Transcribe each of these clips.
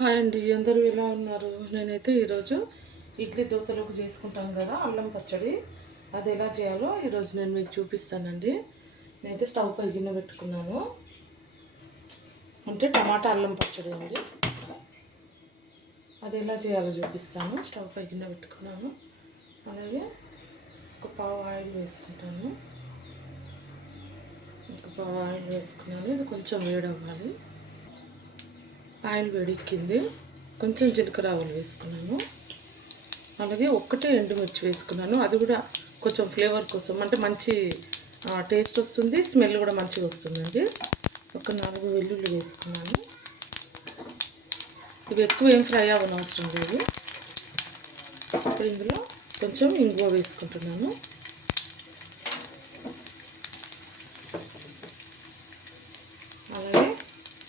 Hi అండి, అందరూ ఎలా ఉన్నారు? నేనైతే ఈరోజు ఇడ్లీ దోశలకు చేసుకుంటాం కదా అల్లం పచ్చడి, అది ఎలా చేయాలో ఈరోజు నేను మీకు చూపిస్తానండి. నేనైతే స్టవ్ పై గిన్నె పెట్టుకున్నాను. అంటే టమాటా అల్లం పచ్చడి అండి, అది ఎలా చేయాలో చూపిస్తాను. స్టవ్ పై గిన్నె పెట్టుకున్నాను. అలాగే ఒక పావు ఆయిల్ వేసుకుంటాను. ఒక పావు ఆయిల్ వేసుకున్నాను. ఇది కొంచెం వేడవ్వాలి. ఆయిల్ వేడెక్కింది. కొంచెం జీలకర్ర ఆవాలు వేసుకున్నాను. అలాగే ఒక్కటే ఎండుమిర్చి వేసుకున్నాను. అది కూడా కొంచెం ఫ్లేవర్ కోసం, అంటే మంచి టేస్ట్ వస్తుంది, స్మెల్ కూడా మంచిగా వస్తుందండి. ఒక 4 వెల్లుల్లి వేసుకున్నాను. ఇవి ఎక్కువ ఏం ఫ్రై అవ్వనవసరం లేదు. ఇప్పుడు ఇందులో కొంచెం ఇంగువ వేసుకుంటున్నాను. అలాగే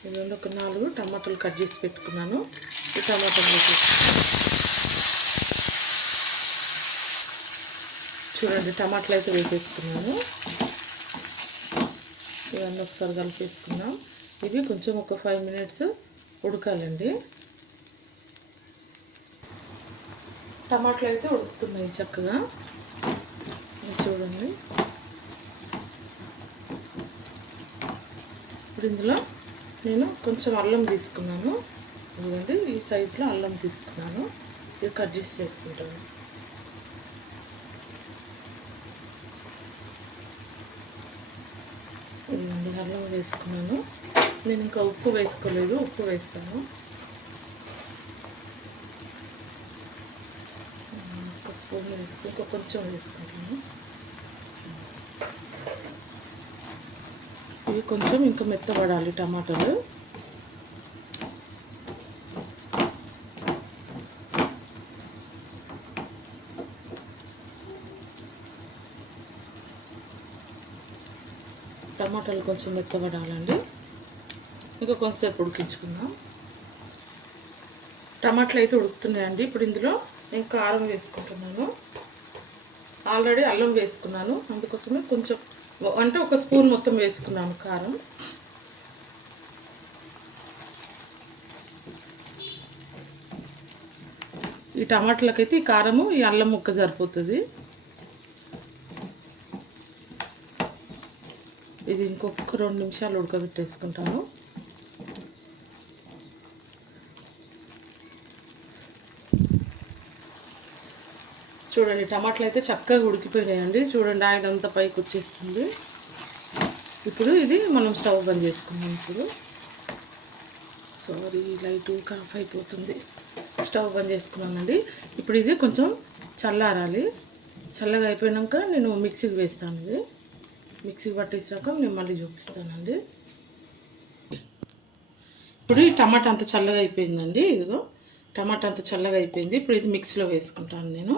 ఇదిగోండి ఒక 4 టమాటాలు కట్ చేసి పెట్టుకున్నాను. ఈ టమాటాలు వేసేసుకున్నాను. చూడండి, టమాటాలు అయితే వేసేసుకున్నాను. ఇవన్నీ ఒకసారి కలిపేసుకున్నాం. ఇవి కొంచెం ఒక 5 మినిట్స్ ఉడకాలండి. టమాటాలు అయితే ఉడుకుతున్నాయి చక్కగా. చూడండి, ఇప్పుడు ఇందులో నేను కొంచెం అల్లం తీసుకున్నాను. ఎందుకంటే ఈ సైజులో అల్లం తీసుకున్నాను. ఇది కట్ చేసి వేసుకుంటాను. అల్లం వేసుకున్నాను. నేను ఇంకా ఉప్పు వేసుకోలేదు, ఉప్పు వేస్తాను. ఒక స్పూన్ వేసుకుని కొంచెం వేసుకుంటాను. ఇవి కొంచెం ఇంకా మెత్తబడాలి టమాటాలు. టమాటాలు కొంచెం మెత్తబడాలండి. ఇంకా కొంచెంసేపు ఉడికించుకుందాం. టమాటాలు అయితే ఉడుకుతున్నాయండి. ఇప్పుడు ఇందులో నేను కారం వేసుకుంటున్నాను. ఆల్రెడీ అల్లం వేసుకున్నాను, అందుకోసమే కొంచెం, అంటే ఒక స్పూన్ మొత్తం వేసుకున్నాను కారం. ఈ టమాటాలకైతే ఈ కారము ఈ అల్లం ముక్క సరిపోతుంది. ఇది ఇంకొక 2 నిమిషాలు ఉడకబెట్టేసుకుంటాను. చూడండి, టమాటాలు అయితే చక్కగా ఉడికిపోయినాయండి. చూడండి, ఆయిల్ అంతా పైకి వచ్చేస్తుంది. ఇప్పుడు ఇది మనం స్టవ్ బంద్ చేసుకున్నాం. ఇప్పుడు సారీ, లైట్ ఆఫ్ అయిపోతుంది. స్టవ్ బంద్ చేసుకున్నానండి. ఇప్పుడు ఇది కొంచెం చల్లారాలి. చల్లగా అయిపోయాక నేను మిక్సీకి వేస్తాను. ఇది మిక్సీకి పట్టేసాక నేను మళ్ళీ చూపిస్తానండి. ఇప్పుడు ఈ టమాటా అంత చల్లగా అయిపోయిందండి. ఇదిగో టమాటా అంత చల్లగా అయిపోయింది. ఇప్పుడు ఇది మిక్సీలో వేసుకుంటాను నేను.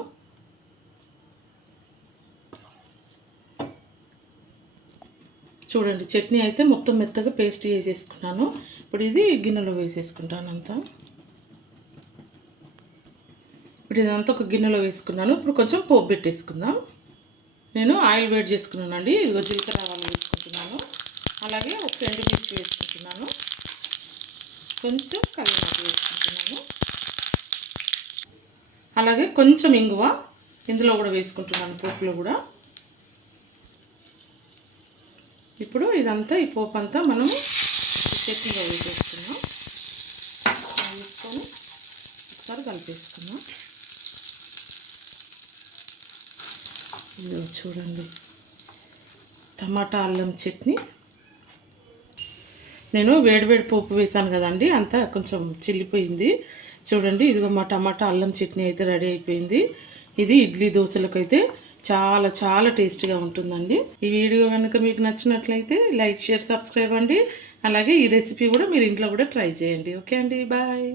చూడండి, చట్నీ అయితే మొత్తం మెత్తగా పేస్ట్ చేసేసుకున్నాను. ఇప్పుడు ఇది గిన్నెలో వేసేసుకుంటాను అంతా. ఇప్పుడు ఇదంతా ఒక గిన్నెలో వేసుకున్నాను. ఇప్పుడు కొంచెం పోపు పెట్టేసుకుందాం. నేను ఆయిల్ వేడి చేసుకున్నానండి. ఇదిగో జీలకర్ర ఆవాలు వేసుకుంటున్నాను. అలాగే ఒక ఎండుమిర్చి వేసుకుంటున్నాను. కొంచెం కరివేపాకు వేసుకుంటున్నాను. అలాగే కొంచెం ఇంగువ ఇందులో కూడా వేసుకుంటున్నాను, పోపులో కూడా. ఇప్పుడు ఇదంతా, ఈ పోపు అంతా మనము చట్నీలో వేసేసుకున్నాం. వేసుకొని ఒకసారి కలిపేసుకున్నాం. ఇదిగో చూడండి, టమాటా అల్లం చట్నీ. నేను వేడివేడి పోపు వేసాను కదండి, అంతా కొంచెం చిల్లిపోయింది. చూడండి, ఇదిగో మా టమాటా అల్లం చట్నీ అయితే రెడీ అయిపోయింది. ఇది ఇడ్లీ దోశలకు అయితే చాలా చాలా టేస్టీగా ఉంటుందండి. ఈ వీడియో కనుక మీకు నచ్చినట్లయితే లైక్, షేర్, సబ్స్క్రైబ్ అండి. అలాగే ఈ రెసిపీ కూడా మీరు ఇంట్లో కూడా ట్రై చేయండి. ఓకే అండి, బాయ్.